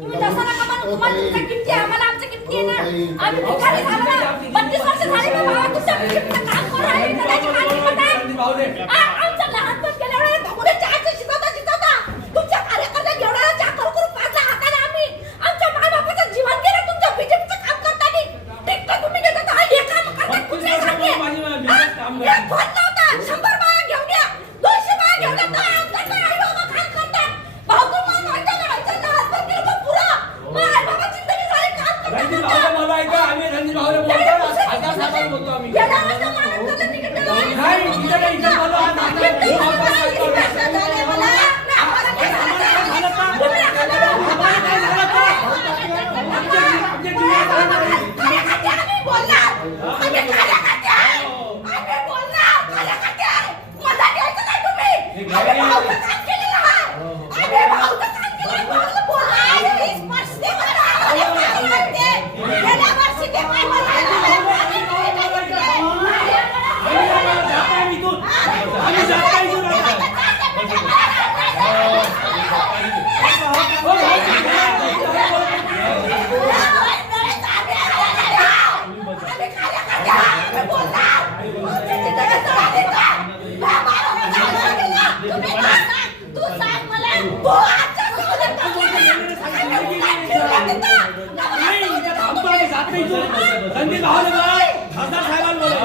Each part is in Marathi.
तुम्ही तसं नका म्हणू. तुम्हाला तुमचं किमती आहे, आम्हाला आमचं किमती आहे ना. आम्ही भिकारी झालो ना. 32 वर्ष झाली ना बाबा तुमच्या किमतीचं काम करू राहिले. त्याची काय किंमत आहे? आमचं लहानपण गेल्यावर भगोडे चहाचं शिकवता तुमच्या कार्यकर्त्या एवढ्या चहा करू पाचला हाताने आम्ही आमच्या मायबापाचं जीवन गेलं तुमच्या बीजेपीचं काम करताना. टिकटॉक तुम्ही घेता तर हे काम करतात कुठल्यासारखे. एक फोन लावता 100 बाया घेऊन या, 200 बाया घेऊन या, तर आमच्या आई बाबा काम करतात. भाऊ तुम्हाला माहिती आहे का? हसबंड केलं तर पुरा मग आई बाबा जिंदगी झाली काम करतात. मला ऐका, आम्ही रणजित भाऊला बोलतो, आता साहेबांना बोलतो आम्ही. गेल्या वर्षी महाराष्ट्राला तिकीट दिलं. नाही, इथं नाही, इथं बोलू, आज आता. किती पैसे झाले मला? आम्हाला काय झालं? तुम्ही नका बोलू. कार्यकर्ते आम्ही बोलणार. आम्ही कार्यकर्ते आहे. आम्ही बोलणार. कार्यकर्ते आहे. मजा घ्यायचं नाही तुम्ही. आम्ही भाऊचं काम केलेलं आहे. आम्ही भाऊचं काम केलं. भाऊला बोलणार. ही स्पर्शते मला. आम्ही कार्यकर्ते. गेल्या वर्षी ते काय बोलायला लागले. आम्ही जाता इथून. रणजित भाऊला बोला, खासदार साहेबांना बोला.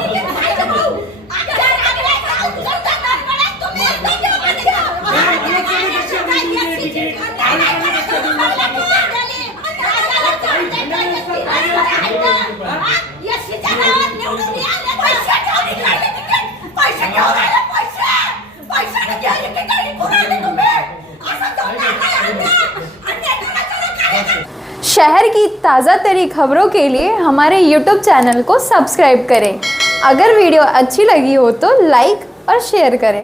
शहर की ताज़ा तरी खबरों के लिए हमारे YouTube चैनल को सब्सक्राइब करें। अगर वीडियो अच्छी लगी हो तो लाइक और शेयर करें।